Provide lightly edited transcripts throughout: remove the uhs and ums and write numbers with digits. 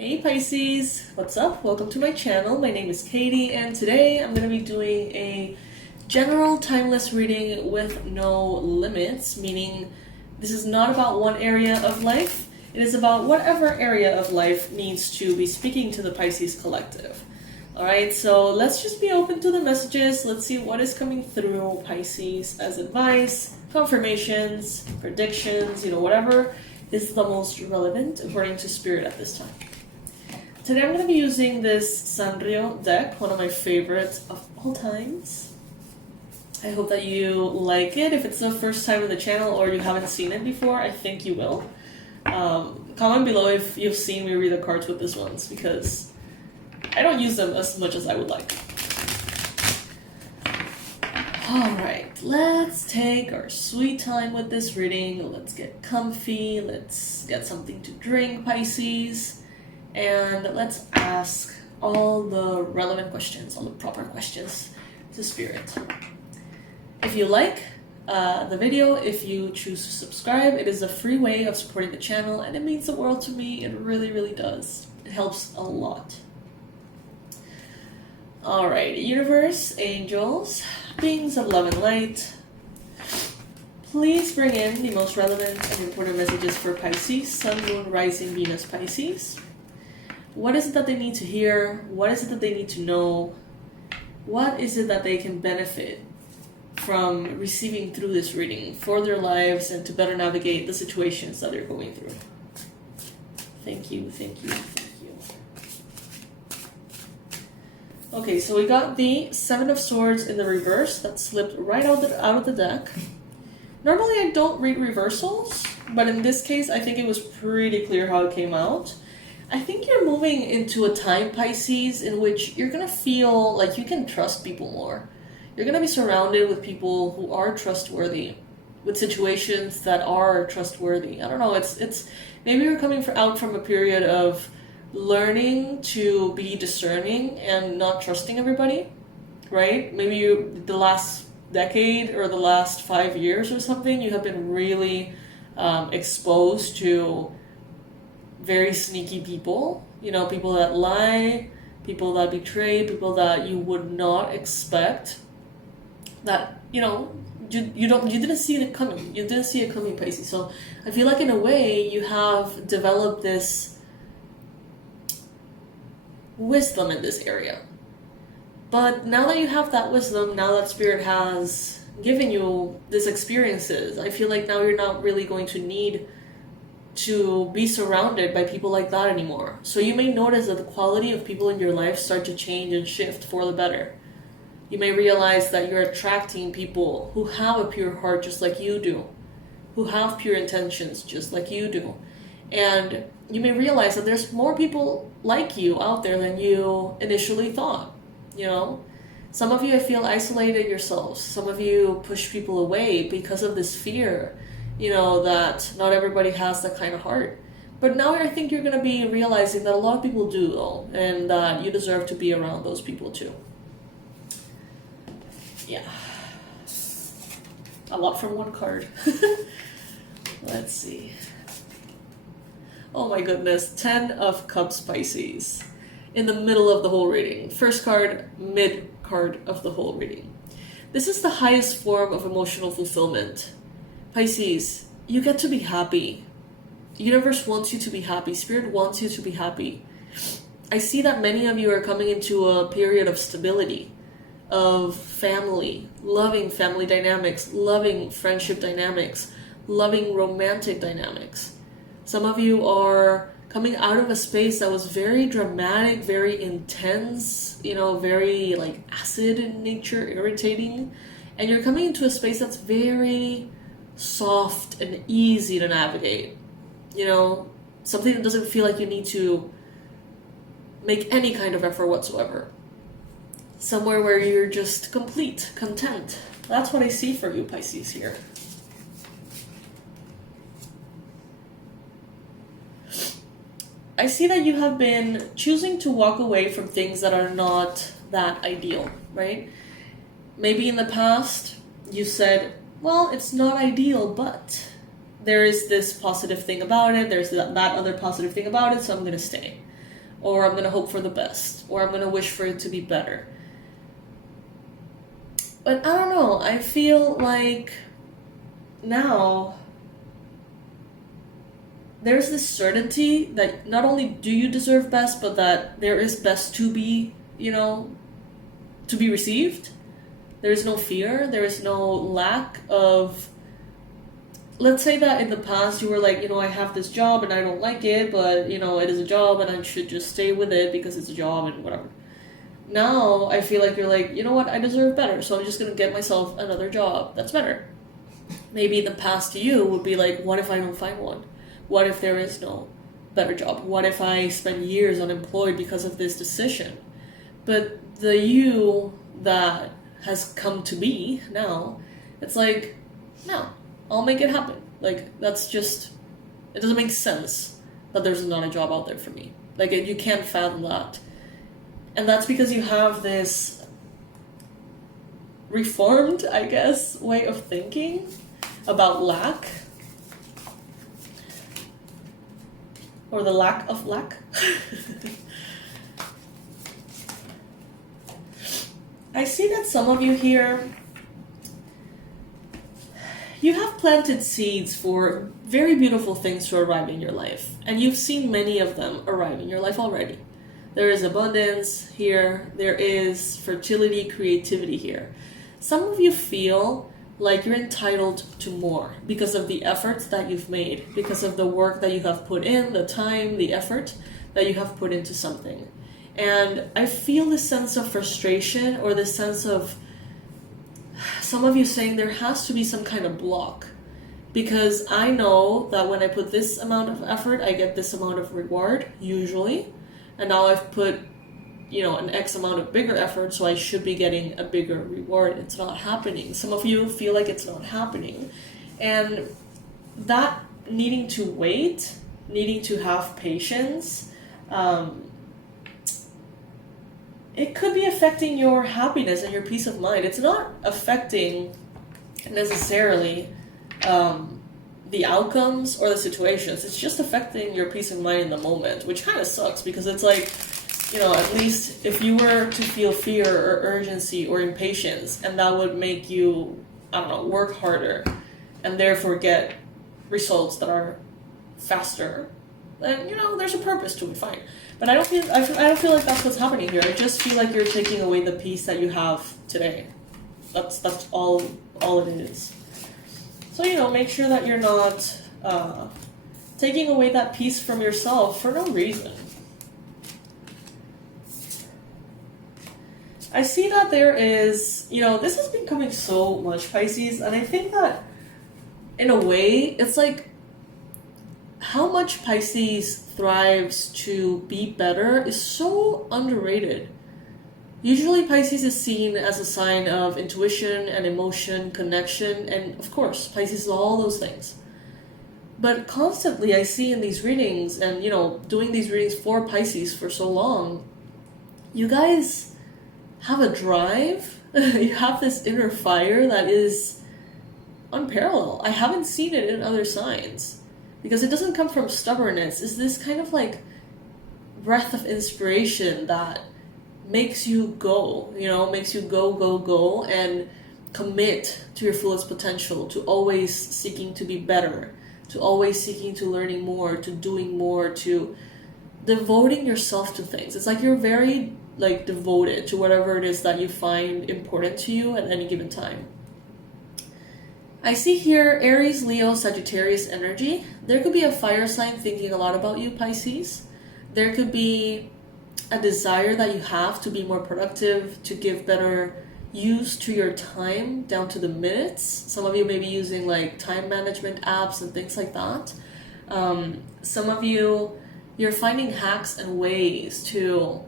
Hey Pisces, what's up? Welcome to my channel. My name is Katie and today I'm going to be doing a general timeless reading with no limits, meaning this is not about one area of life. It is about whatever area of life needs to be speaking to the Pisces collective. Alright, so let's just be open to the messages. Let's see what is coming through Pisces as advice, confirmations, predictions, whatever is the most relevant according to Spirit at this time. Today I'm going to be using this Sanrio deck, one of my favorites of all times. I hope that you like it. If it's the first time on the channel or you haven't seen it before, I think you will. Comment below if you've seen me read the cards with this ones, because I don't use them as much as I would like. Alright, let's take our sweet time with this reading. Let's get comfy. Let's get something to drink, Pisces. And let's ask all the relevant questions, all the proper questions to Spirit. If you like the video, if you choose to subscribe, it is a free way of supporting the channel and it means the world to me. It really, really does. It helps a lot. Alright, universe, angels, beings of love and light, please bring in the most relevant and important messages for Pisces, Sun, Moon, Rising, Venus, Pisces. What is it that they need to hear? What is it that they need to know? What is it that they can benefit from receiving through this reading for their lives and to better navigate the situations that they're going through? Thank you, thank you, thank you. Okay, so we got the Seven of Swords in the reverse that slipped right out of the deck. Normally I don't read reversals, but in this case I think it was pretty clear how it came out. I think you're moving into a time, Pisces, in which you're going to feel like you can trust people more. You're going to be surrounded with people who are trustworthy, with situations that are trustworthy. I don't know, it's maybe you're coming out from a period of learning to be discerning and not trusting everybody, right? Maybe the last decade or the last 5 years or something, you have been really exposed to very sneaky people, people that lie, people that betray, people that you would not expect, that, you didn't see it coming. You didn't see it coming, Pisces. So I feel like in a way you have developed this wisdom in this area. But now that you have that wisdom, now that Spirit has given you these experiences, I feel like now you're not really going to need to be surrounded by people like that anymore. So you may notice that the quality of people in your life start to change and shift for the better. You may realize that you're attracting people who have a pure heart just like you do, who have pure intentions just like you do. And you may realize that there's more people like you out there than you initially thought. Some of you feel isolated yourselves. Some of you push people away because of this fear, that not everybody has that kind of heart. But now I think you're going to be realizing that a lot of people do, though, and that you deserve to be around those people too. Yeah. A lot from one card. Let's see. Oh my goodness, 10 of Cups, Pisces. In the middle of the whole reading. First card, mid card of the whole reading. This is the highest form of emotional fulfillment. Pisces, you get to be happy. The universe wants you to be happy. Spirit wants you to be happy. I see that many of you are coming into a period of stability, of family, loving family dynamics, loving friendship dynamics, loving romantic dynamics. Some of you are coming out of a space that was very dramatic, very intense, very like acid in nature, irritating. And you're coming into a space that's very soft and easy to navigate. Something that doesn't feel like you need to make any kind of effort whatsoever. Somewhere where you're just complete, content. That's what I see for you, Pisces, here. I see that you have been choosing to walk away from things that are not that ideal, right? Maybe in the past you said, well, it's not ideal, but there is this positive thing about it, there's that other positive thing about it, so I'm going to stay. or I'm going to hope for the best, or I'm going to wish for it to be better. But I don't know, I feel like now there's this certainty that not only do you deserve best, but that there is best to be, to be received. There is no fear, there is no lack of, let's say that in the past you were like, I have this job and I don't like it, but, it is a job and I should just stay with it because it's a job and whatever. Now I feel like you're like, you know what, I deserve better, so I'm just going to get myself another job that's better. Maybe in the past you would be like, what if I don't find one? What if there is no better job? What if I spend years unemployed because of this decision? But the you that has come to be now, it's like, no, I'll make it happen. Like, that's just, it doesn't make sense that there's not a job out there for me. Like, you can't fathom that. And that's because you have this reformed, I guess, way of thinking about lack. Or the lack of lack. I see that some of you here, you have planted seeds for very beautiful things to arrive in your life. And you've seen many of them arrive in your life already. There is abundance here. There is fertility, creativity here. Some of you feel like you're entitled to more because of the efforts that you've made, because of the work that you have put in, the time, the effort that you have put into something. And I feel this sense of frustration, or this sense of some of you saying there has to be some kind of block, because I know that when I put this amount of effort, I get this amount of reward, usually. And now I've put, an X amount of bigger effort, so I should be getting a bigger reward. It's not happening. Some of you feel like it's not happening. And that needing to wait, needing to have patience, it could be affecting your happiness and your peace of mind. It's not affecting necessarily the outcomes or the situations. It's just affecting your peace of mind in the moment, which kind of sucks, because it's like, at least if you were to feel fear or urgency or impatience, and that would make you, work harder and therefore get results that are faster, then, there's a purpose to it, fine. But I don't feel like that's what's happening here. I just feel like you're taking away the peace that you have today. That's all it is. So, make sure that you're not taking away that peace from yourself for no reason. I see that there is, this has been coming so much, Pisces, and I think that in a way, it's like how much Pisces thrives to be better is so underrated. Usually Pisces is seen as a sign of intuition and emotion, connection, and of course, Pisces is all those things. But constantly I see in these readings, and doing these readings for Pisces for so long, you guys have a drive, you have this inner fire that is unparalleled. I haven't seen it in other signs, because it doesn't come from stubbornness. It's this kind of like breath of inspiration that makes you go, makes you go, and commit to your fullest potential, to always seeking to be better, to always seeking to learning more, to doing more, to devoting yourself to things. It's like you're very devoted to whatever it is that you find important to you at any given time. I see here Aries, Leo, Sagittarius energy. There could be a fire sign thinking a lot about you, Pisces. There could be a desire that you have to be more productive, to give better use to your time down to the minutes. Some of you may be using time management apps and things like that. Some of you, you're finding hacks and ways to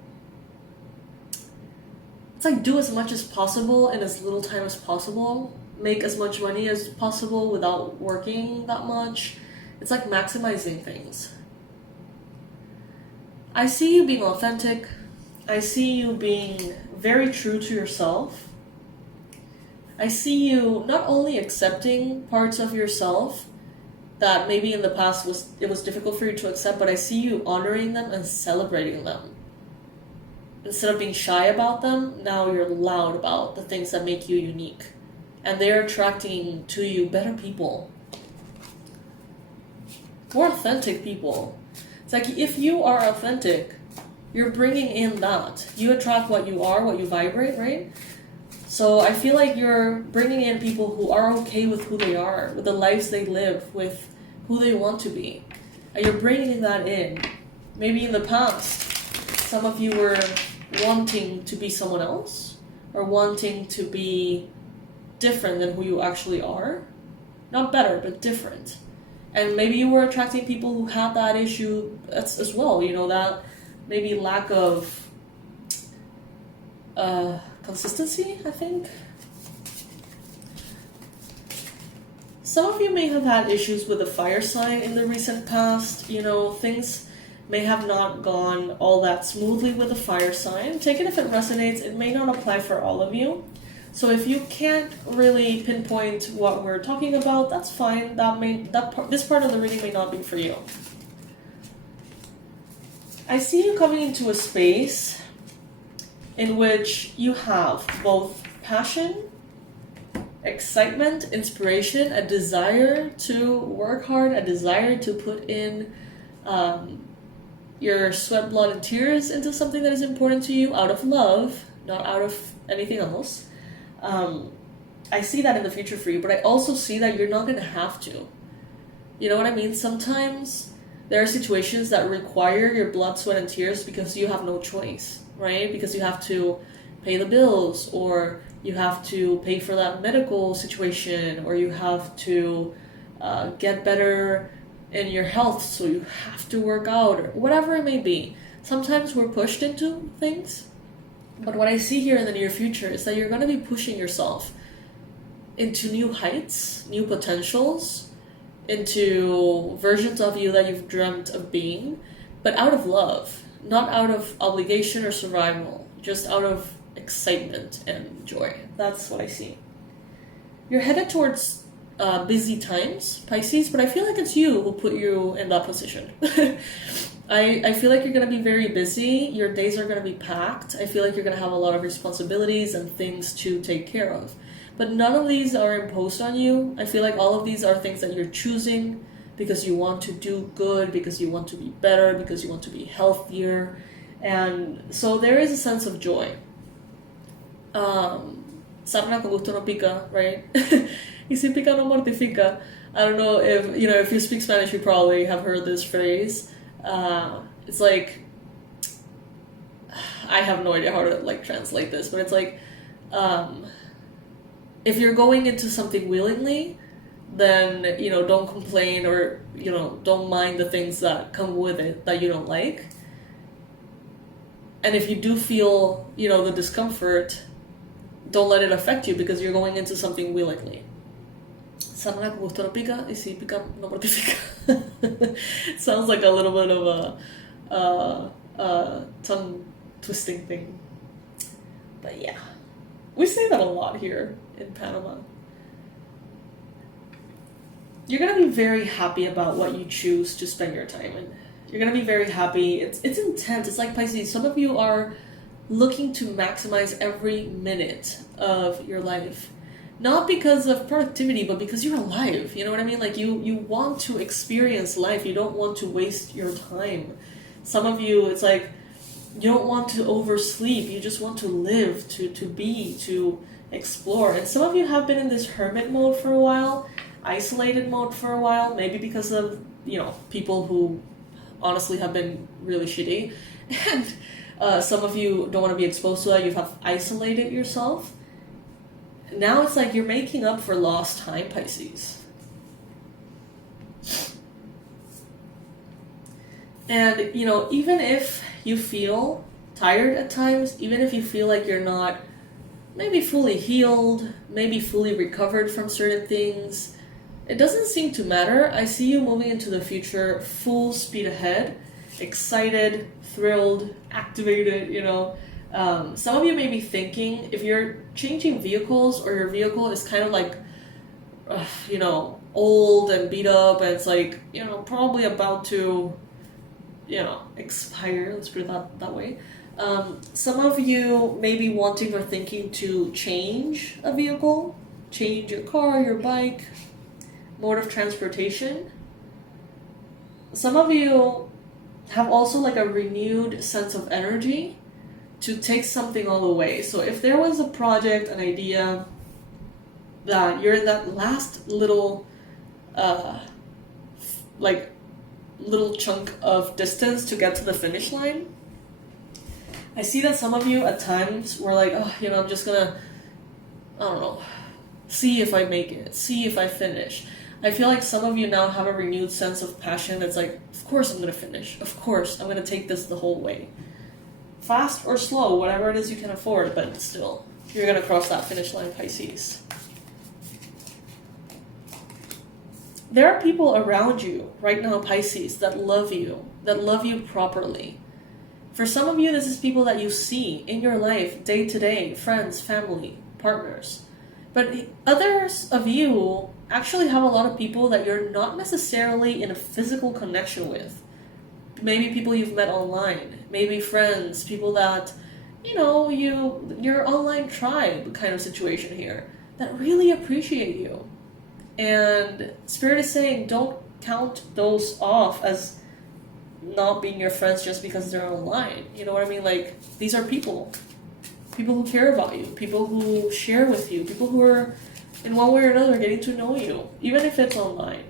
do as much as possible in as little time as possible, make as much money as possible without working that much. It's like maximizing things. I see you being authentic. I see you being very true to yourself. I see you not only accepting parts of yourself that maybe in the past it was difficult for you to accept, but I see you honoring them and celebrating them. Instead of being shy about them, now you're loud about the things that make you unique. And they're attracting to you better people. More authentic people. It's like if you are authentic, you're bringing in that. You attract what you are, what you vibrate, right? So I feel like you're bringing in people who are okay with who they are, with the lives they live, with who they want to be. And you're bringing that in. Maybe in the past, some of you were wanting to be someone else, or wanting to be different than who you actually are. Not better, but different. And maybe you were attracting people who had that issue as well, you know, that maybe lack of consistency, I think. Some of you may have had issues with a fire sign in the recent past. You know, things may have not gone all that smoothly with a fire sign. Take it if it resonates. It may not apply for all of you. So if you can't really pinpoint what we're talking about, that's fine. This part of the reading may not be for you. I see you coming into a space in which you have both passion, excitement, inspiration, a desire to work hard, a desire to put in your sweat, blood, and tears into something that is important to you out of love, not out of anything else. I see that in the future for you, but I also see that you're not going to have to. You know what I mean? Sometimes there are situations that require your blood, sweat, and tears because you have no choice, right? Because you have to pay the bills, or you have to pay for that medical situation, or you have to get better in your health, so you have to work out, or whatever it may be. Sometimes we're pushed into things. But what I see here in the near future is that you're going to be pushing yourself into new heights, new potentials, into versions of you that you've dreamt of being, but out of love, not out of obligation or survival, just out of excitement and joy. That's what I see. You're headed towards busy times, Pisces, but I feel like it's you who put you in that position. I feel like you're going to be very busy. Your days are going to be packed. I feel like you're going to have a lot of responsibilities and things to take care of. But none of these are imposed on you. I feel like all of these are things that you're choosing because you want to do good, because you want to be better, because you want to be healthier. And so there is a sense of joy. Sarna con gusto no pica, right? Y si pica no mortifica. I don't know if you speak Spanish, you probably have heard this phrase. It's like, I have no idea how to translate this, but it's like, if you're going into something willingly, then, don't complain, or, don't mind the things that come with it that you don't like. And if you do feel, the discomfort, don't let it affect you, because you're going into something willingly. Sarna con gusto no pica, y si pica no mortifica. Sounds like a little bit of a tongue twisting thing. But yeah, we say that a lot here in Panama. You're going to be very happy about what you choose to spend your time in. You're going to be very happy. It's intense. It's like Pisces. Some of you are looking to maximize every minute of your life. Not because of productivity, but because you're alive. You know what I mean? Like you want to experience life. You don't want to waste your time. Some of you, it's like you don't want to oversleep. You just want to live, to be, to explore. And some of you have been in this hermit mode for a while, isolated mode for a while, maybe because of, people who honestly have been really shitty. And some of you don't want to be exposed to that. You have isolated yourself. Now it's like you're making up for lost time, Pisces. And, even if you feel tired at times, even if you feel like you're not maybe fully healed, maybe fully recovered from certain things, it doesn't seem to matter. I see you moving into the future full speed ahead, excited, thrilled, activated, Some of you may be thinking, if you're changing vehicles, or your vehicle is kind of like, old and beat up, and it's like, you know, probably about to, you know, expire, let's put it that way. Some of you may be wanting or thinking to change a vehicle, change your car, your bike, mode of transportation. Some of you have also like a renewed sense of energy to take something all the way. So if there was a project, an idea, that you're in that last little little chunk of distance to get to the finish line, I see that some of you at times were like, oh, you know, I'm just gonna, I don't know, see if I make it, see if I finish. I feel like some of you now have a renewed sense of passion. It's like, of course I'm gonna finish. Of course I'm gonna take this the whole way. Fast or slow, whatever it is you can afford, but still, you're gonna cross that finish line, Pisces. There are people around you right now, Pisces, that love you properly. For some of you, this is people that you see in your life day to day, friends, family, partners. But others of you actually have a lot of people that you're not necessarily in a physical connection with. Maybe people you've met online, maybe friends, people that, you know, your online tribe kind of situation here, that really appreciate you. And Spirit is saying, don't count those off as not being your friends just because they're online. You know what I mean? Like, these are people who care about you, people who share with you, people who are in one way or another getting to know you, even if it's online.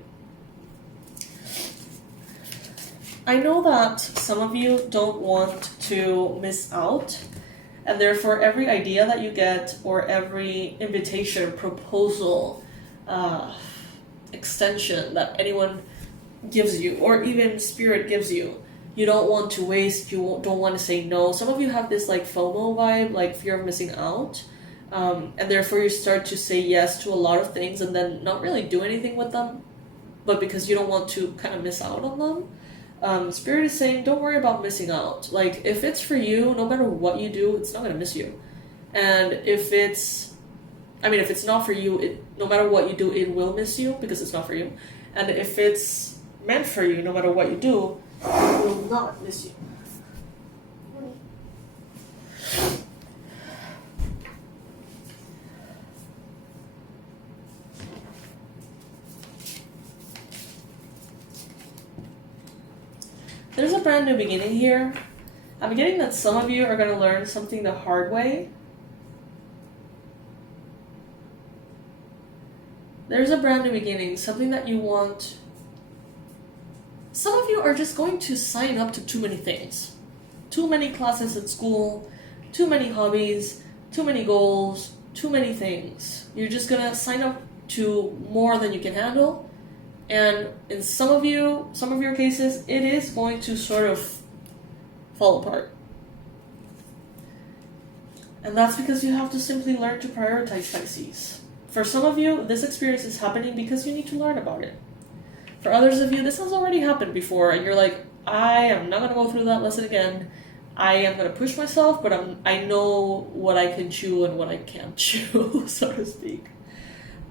I know that some of you don't want to miss out, and therefore every idea that you get or every invitation, proposal, extension that anyone gives you, or even Spirit gives you, you don't want to waste, you don't want to say no. Some of you have this like FOMO vibe, like fear of missing out, and therefore you start to say yes to a lot of things and then not really do anything with them, but because you don't want to kind of miss out on them. Spirit is saying, don't worry about missing out. Like, if it's for you, no matter what you do, it's not going to miss you. And if it's not for you, no matter what you do, it will miss you because it's not for you. And if it's meant for you, no matter what you do, it will not miss you. There's a brand new beginning here. I'm getting that some of you are going to learn something the hard way. There's a brand new beginning, something that you want. Some of you are just going to sign up to too many things. Too many classes at school, too many hobbies, too many goals, too many things. You're just going to sign up to more than you can handle. And in some of your cases, it is going to sort of fall apart. And that's because you have to simply learn to prioritize, Pisces. For some of you, this experience is happening because you need to learn about it. For others of you, this has already happened before, and you're like, I am not going to go through that lesson again. I am going to push myself, but I know what I can chew and what I can't chew, so to speak.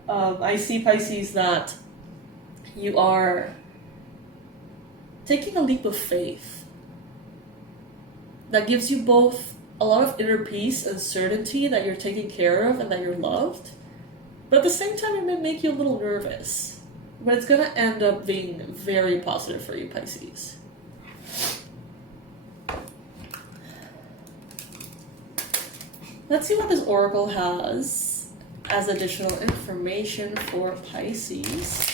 I see, Pisces, that you are taking a leap of faith that gives you both a lot of inner peace and certainty that you're taken care of and that you're loved. But at the same time, it may make you a little nervous. But it's going to end up being very positive for you, Pisces. Let's see what this oracle has as additional information for Pisces.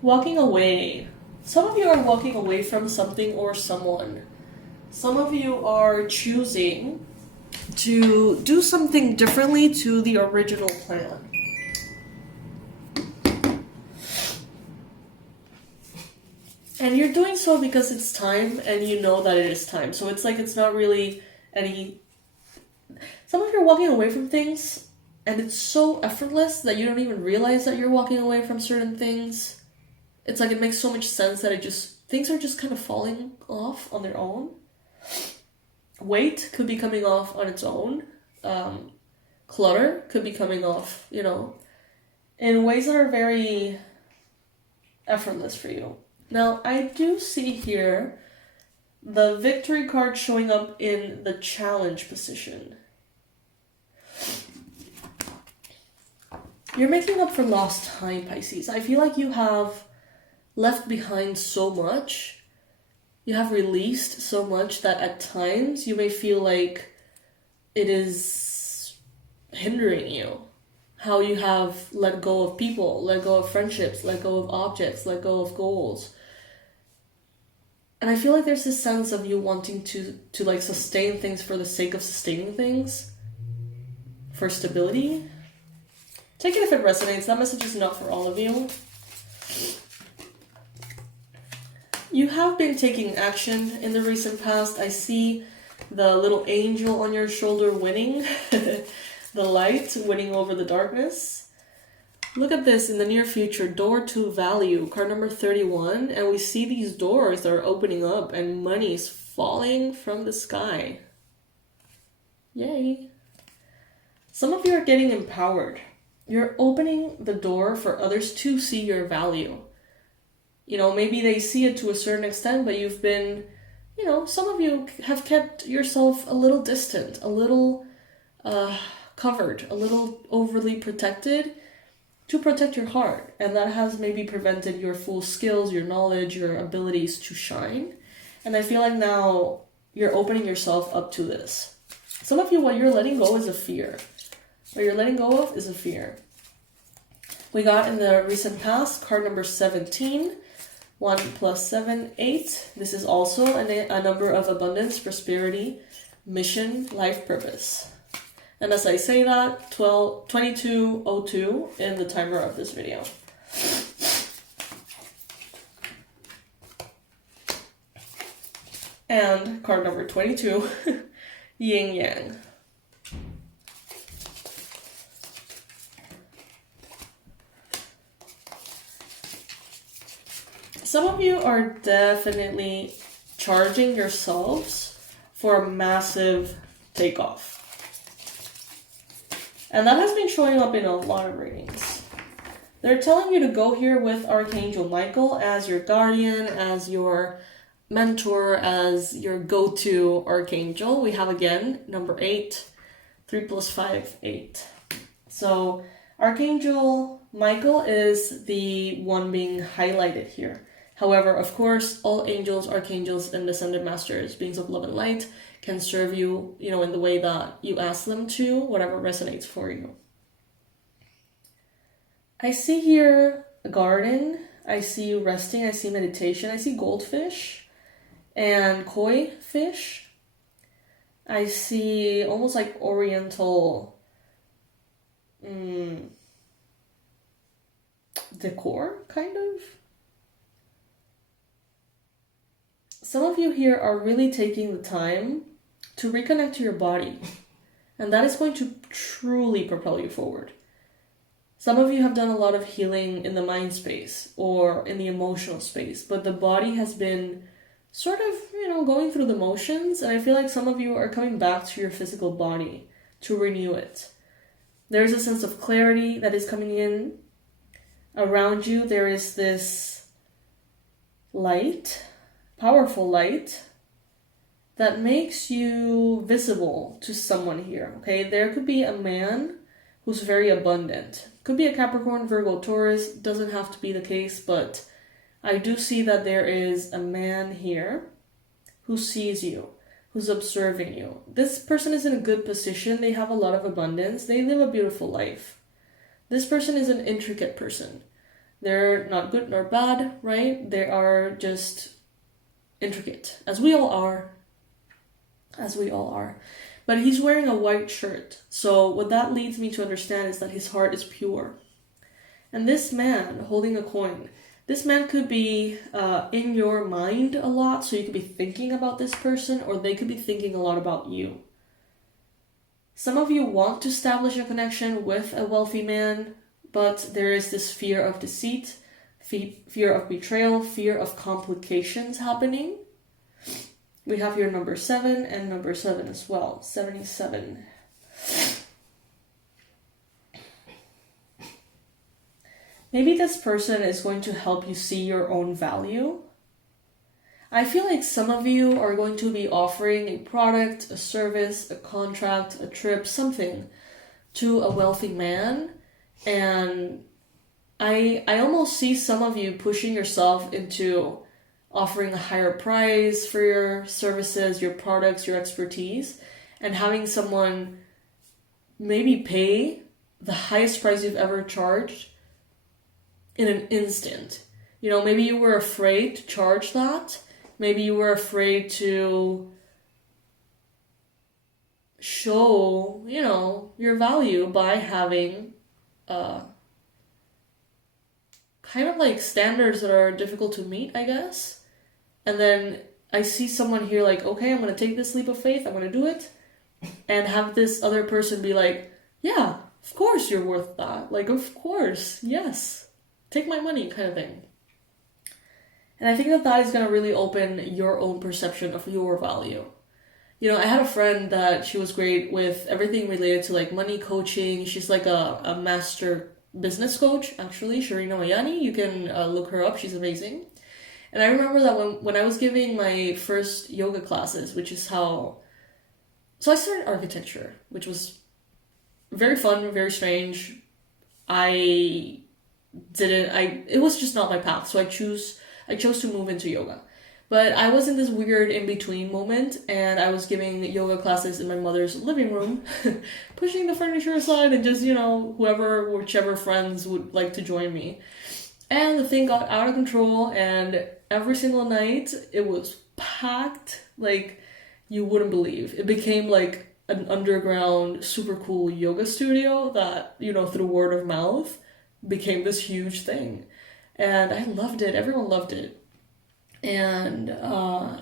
Walking away. Some of you are walking away from something or someone. Some of you are choosing to do something differently to the original plan. And you're doing so because it's time and you know that it is time. So it's like it's not really any... Some of you are walking away from things And it's so effortless that you don't even realize that you're walking away from certain things. It's like it makes so much sense that things are just kind of falling off on their own. Weight could be coming off on its own. Clutter could be coming off, in ways that are very effortless for you. Now, I do see here the victory card showing up in the challenge position. You're making up for lost time, Pisces. I feel like you have left behind so much. You have released so much that at times you may feel like it is hindering you. How you have let go of people, let go of friendships, let go of objects, let go of goals. And I feel like there's this sense of you wanting to like sustain things for the sake of sustaining things. For stability. Take it if it resonates. That message is not for all of you. You have been taking action in the recent past. I see the little angel on your shoulder winning. The light winning over the darkness. Look at this in the near future. Door to value. Card number 31. And we see these doors that are opening up and money's falling from the sky. Yay. Some of you are getting empowered. You're opening the door for others to see your value. Maybe they see it to a certain extent, but you've been, some of you have kept yourself a little distant, a little covered, a little overly protected to protect your heart. And that has maybe prevented your full skills, your knowledge, your abilities to shine. And I feel like now you're opening yourself up to this. Some of you, what you're letting go is a fear. What you're letting go of is a fear. We got in the recent past, card number 17. 1 plus 7, 8. This is also a number of abundance, prosperity, mission, life purpose. And as I say that, 2202 in the timer of this video. And card number 22, yin yang. Some of you are definitely charging yourselves for a massive takeoff. And that has been showing up in a lot of readings. They're telling you to go here with Archangel Michael as your guardian, as your mentor, as your go-to archangel. We have again, number 8, 3 plus 5, 8. So Archangel Michael is the one being highlighted here. However, of course, all angels, archangels, and ascended masters, beings of love and light, can serve you, in the way that you ask them to, whatever resonates for you. I see here a garden. I see you resting. I see meditation. I see goldfish and koi fish. I see almost like oriental decor, kind of. Some of you here are really taking the time to reconnect to your body, and that is going to truly propel you forward. Some of you have done a lot of healing in the mind space or in the emotional space, but the body has been sort of, going through the motions, and I feel like some of you are coming back to your physical body to renew it. There's a sense of clarity that is coming in. Around you, there is this light, powerful light, that makes you visible to someone here, okay? There could be a man who's very abundant. Could be a Capricorn, Virgo, Taurus, doesn't have to be the case, but I do see that there is a man here who sees you, who's observing you. This person is in a good position. They have a lot of abundance. They live a beautiful life. This person is an intricate person. They're not good nor bad, right? They are just intricate, as we all are. But he's wearing a white shirt. So what that leads me to understand is that his heart is pure. And this man holding a coin, this man could be in your mind a lot, so you could be thinking about this person, or they could be thinking a lot about you. Some of you want to establish a connection with a wealthy man, but there is this fear of deceit, fear of betrayal, fear of complications happening. We have here number 7 and number 7 as well, 77. Maybe this person is going to help you see your own value. I feel like some of you are going to be offering a product, a service, a contract, a trip, something to a wealthy man. And I almost see some of you pushing yourself into offering a higher price for your services, your products, your expertise, and having someone maybe pay the highest price you've ever charged in an instant. You know, maybe you were afraid to charge that. Maybe you were afraid to show, you know, your value by having kind of like standards that are difficult to meet, I guess. And then I see someone here like, okay, I'm going to take this leap of faith, I'm going to do it. And have this other person be like, yeah, of course you're worth that. Like, of course, yes. Take my money kind of thing. And I think that that is going to really open your own perception of your value. You know, I had a friend that she was great with everything related to like money coaching. She's like a master business coach, actually, Sharina Mayani. You can look her up. She's amazing. And I remember that when I was giving my first yoga classes, which is how... So I started architecture, which was very fun, very strange. It was just not my path. So I chose to move into yoga. But I was in this weird in-between moment, and I was giving yoga classes in my mother's living room, pushing the furniture aside and just, you know, whichever friends would like to join me. And the thing got out of control, and every single night it was packed like you wouldn't believe. It became like an underground, super cool yoga studio that, you know, through word of mouth became this huge thing. And I loved it. Everyone loved it. And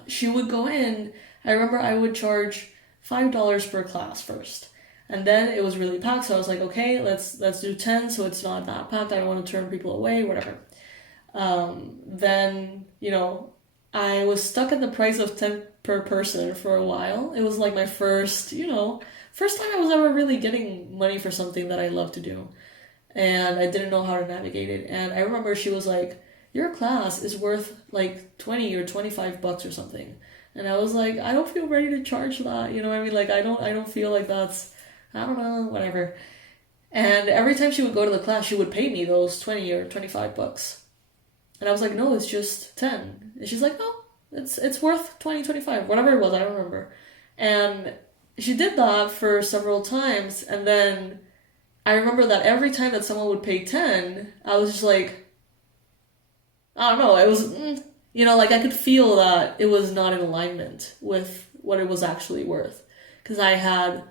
she would go in. I remember I would charge $5 per class first. And then it was really packed. So I was like, okay, let's do 10 so it's not that packed. I don't want to turn people away, whatever. Then, you know, I was stuck at the price of 10 per person for a while. It was like my first time I was ever really getting money for something that I love to do. And I didn't know how to navigate it. And I remember she was like, your class is worth like 20 or 25 bucks or something. And I was like, I don't feel ready to charge that. You know what I mean? Like, I don't feel like that's, I don't know, whatever. And every time she would go to the class, she would pay me those 20 or 25 bucks. And I was like, no, it's just 10. And she's like, no, it's worth 20, 25, whatever it was, I don't remember. And she did that for several times. And then I remember that every time that someone would pay 10, I was just like, I don't know, it was, you know, like I could feel that it was not in alignment with what it was actually worth. Because I had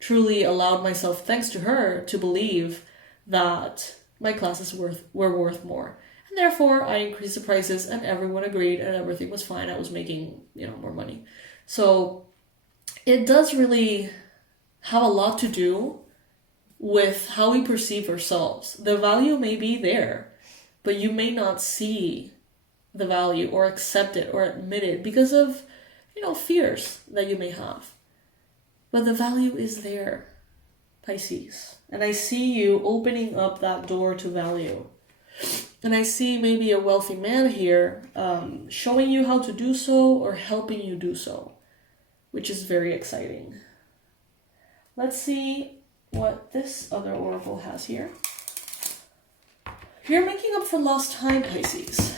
truly allowed myself, thanks to her, to believe that my classes were worth more. And therefore, I increased the prices and everyone agreed and everything was fine. I was making, you know, more money. So it does really have a lot to do with how we perceive ourselves. The value may be there, but you may not see the value or accept it or admit it because of, you know, fears that you may have. But the value is there, Pisces. And I see you opening up that door to value. And I see maybe a wealthy man here showing you how to do so or helping you do so, which is very exciting. Let's see what this other oracle has here. You're making up for lost time, Pisces.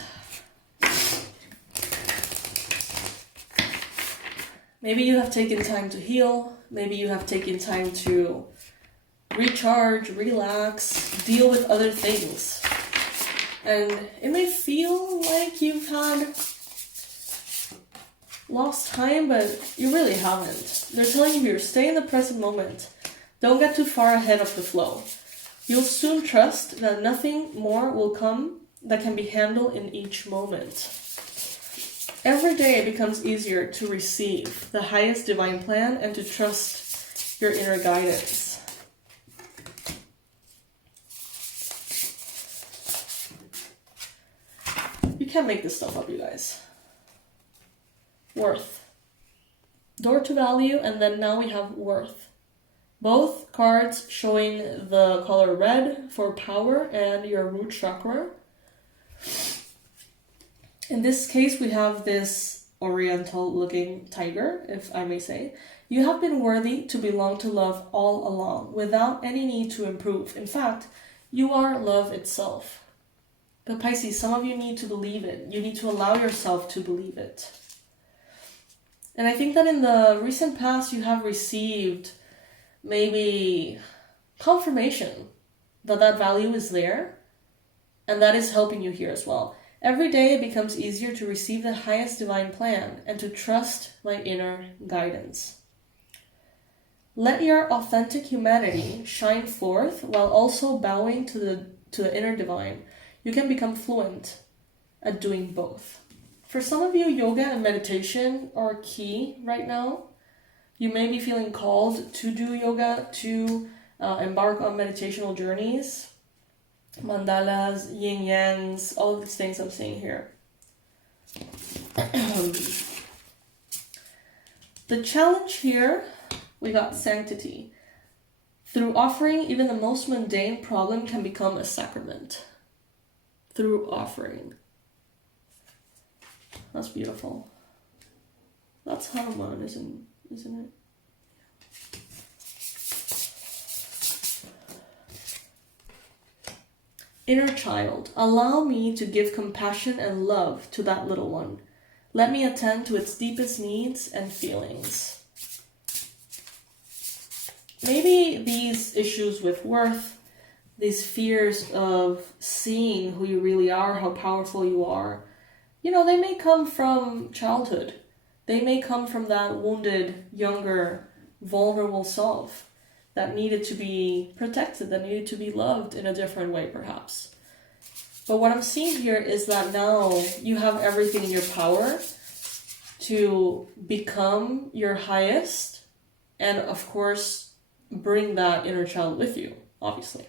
Maybe you have taken time to heal. Maybe you have taken time to recharge, relax, deal with other things. And it may feel like you've had lost time, but you really haven't. They're telling you here, stay in the present moment. Don't get too far ahead of the flow. You'll soon trust that nothing more will come that can be handled in each moment. Every day it becomes easier to receive the highest divine plan and to trust your inner guidance. You can't make this stuff up, you guys. Worth. Door to value, and then now we have worth. Both cards showing the color red for power and your root chakra. In this case, we have this oriental looking tiger, if I may say. You have been worthy to belong to love all along, without any need to improve. In fact, you are love itself. But Pisces, some of you need to believe it. You need to allow yourself to believe it. And I think that in the recent past, you have received maybe confirmation that that value is there, and that is helping you here as well. Every day it becomes easier to receive the highest divine plan and to trust my inner guidance. Let your authentic humanity shine forth while also bowing to the inner divine. You can become fluent at doing both. For some of you, yoga and meditation are key right now. You may be feeling called to do yoga, to embark on meditational journeys, mandalas, yin-yangs, all of these things I'm seeing here. The challenge here, we got sanctity. Through offering, even the most mundane problem can become a sacrament. Through offering. That's beautiful. That's Hanuman, isn't it? Inner child, allow me to give compassion and love to that little one. Let me attend to its deepest needs and feelings. Maybe these issues with worth, these fears of seeing who you really are, how powerful you are, they may come from childhood. They may come from that wounded, younger, vulnerable self that needed to be protected, that needed to be loved in a different way, perhaps. But what I'm seeing here is that now you have everything in your power to become your highest and, of course, bring that inner child with you, obviously.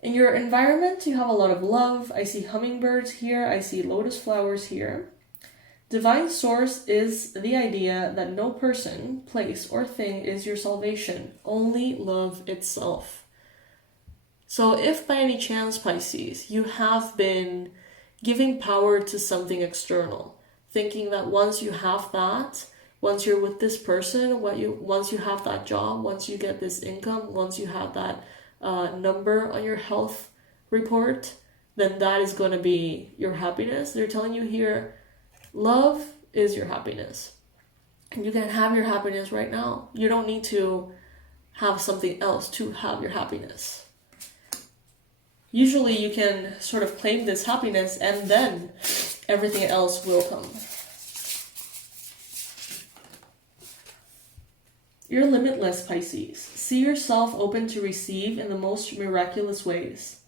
In your environment, you have a lot of love. I see hummingbirds here. I see lotus flowers here. Divine source is the idea that no person, place, or thing is your salvation, only love itself. So if by any chance, Pisces, you have been giving power to something external, thinking that once you have that, once you're with this person, once you have that job, once you get this income, once you have that number on your health report, then that is going to be your happiness. They're telling you here, love is your happiness. And you can have your happiness right now. You don't need to have something else to have your happiness. Usually you can sort of claim this happiness and then everything else will come. You're limitless, Pisces. See yourself open to receive in the most miraculous ways.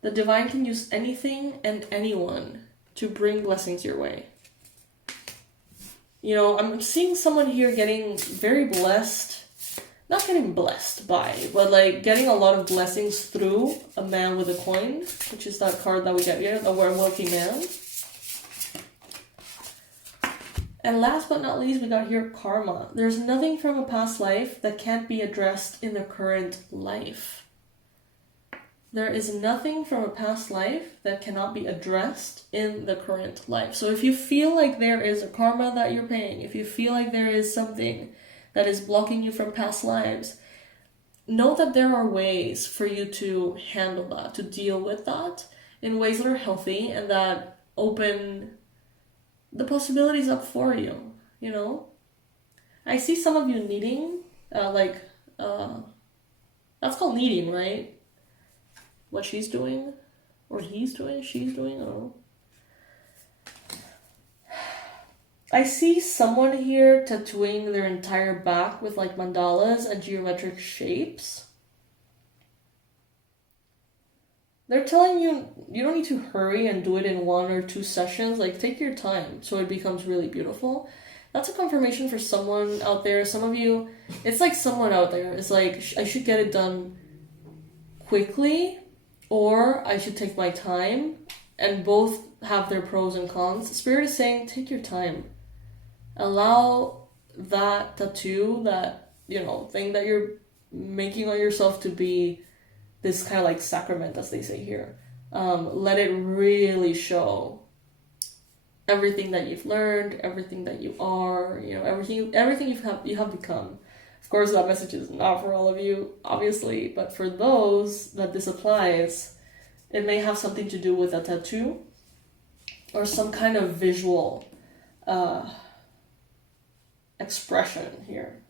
The divine can use anything and anyone to bring blessings your way. I'm seeing someone here getting very blessed. Not getting blessed by, but getting a lot of blessings through a man with a coin, which is that card that we get here, the wealthy man. And last but not least, we got here karma. There's nothing from a past life that can't be addressed in the current life. There is nothing from a past life that cannot be addressed in the current life. So if you feel like there is a karma that you're paying, if you feel like there is something that is blocking you from past lives, know that there are ways for you to handle that, to deal with that in ways that are healthy and that open the possibilities up for you, I see some of you needing, that's called needing, right? What she's doing, or he's doing, she's doing, I don't know. I see someone here tattooing their entire back with mandalas and geometric shapes. They're telling you, you don't need to hurry and do it in 1 or 2 sessions. Take your time so it becomes really beautiful. That's a confirmation for someone out there. Some of you, it's like someone out there is like, I should get it done quickly, or I should take my time, and both have their pros and cons. Spirit is saying, take your time. Allow that tattoo, that, you know, thing that you're making on yourself to be this kind of like sacrament, as they say here. Let it really show everything that you've learned, everything that you are, you know, everything you have become. Of course, that message is not for all of you, obviously, but for those that this applies, it may have something to do with a tattoo or some kind of visual expression here.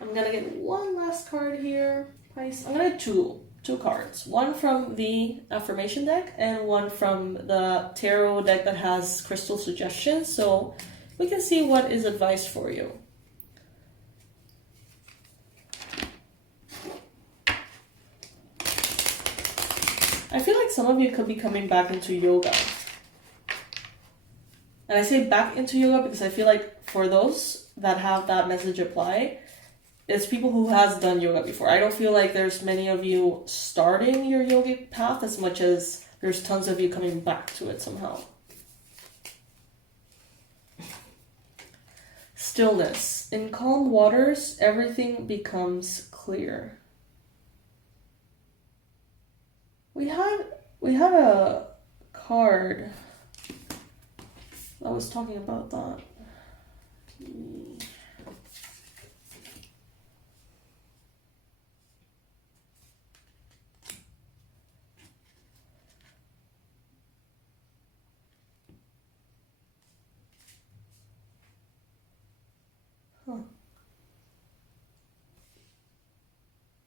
I'm gonna get one last card here, Pisces. I'm gonna get two cards. One from the affirmation deck and one from the tarot deck that has crystal suggestions, so we can see what is advice for you. I feel like some of you could be coming back into yoga. And I say back into yoga because I feel like for those that have that message apply, it's people who has done yoga before. I don't feel like there's many of you starting your yogic path as much as there's tons of you coming back to it somehow. Stillness. In calm waters, everything becomes clear. We had a card that was talking about that.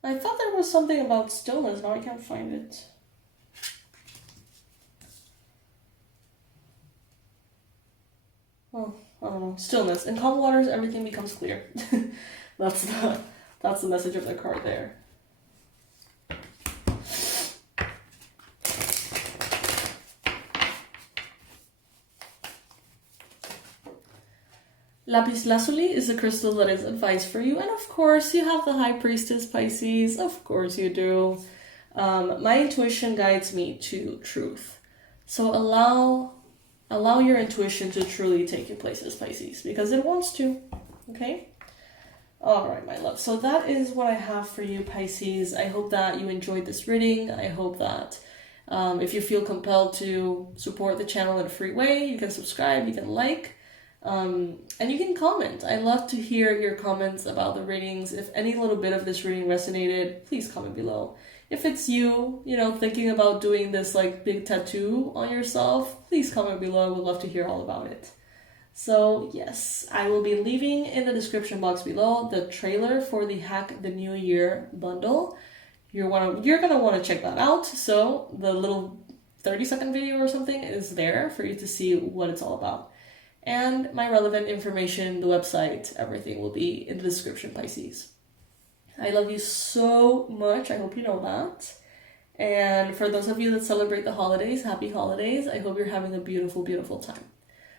I thought there was something about stillness, now I can't find it. Oh, I don't know. Stillness. In calm waters, everything becomes clear. That's the message of the card there. Lapis lazuli is a crystal that is advised for you. And of course, you have the High Priestess, Pisces. Of course you do. My intuition guides me to truth. So allow your intuition to truly take you places, Pisces, because it wants to, okay? All right, my love. So that is what I have for you, Pisces. I hope that you enjoyed this reading. I hope that if you feel compelled to support the channel in a free way, you can subscribe, you can like, and you can comment. I love to hear your comments about the readings. If any little bit of this reading resonated, please comment below. If it's you, thinking about doing this like big tattoo on yourself, please comment below. I would love to hear all about it. So yes, I will be leaving in the description box below the trailer for the Hack the New Year bundle. You're gonna want to check that out. So the little 30-second video or something is there for you to see what it's all about. And my relevant information, the website, everything will be in the description, Pisces. I love you so much. I hope you know that. And for those of you that celebrate the holidays, happy holidays. I hope you're having a beautiful, beautiful time.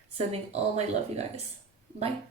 Sending all my love, you guys. Bye.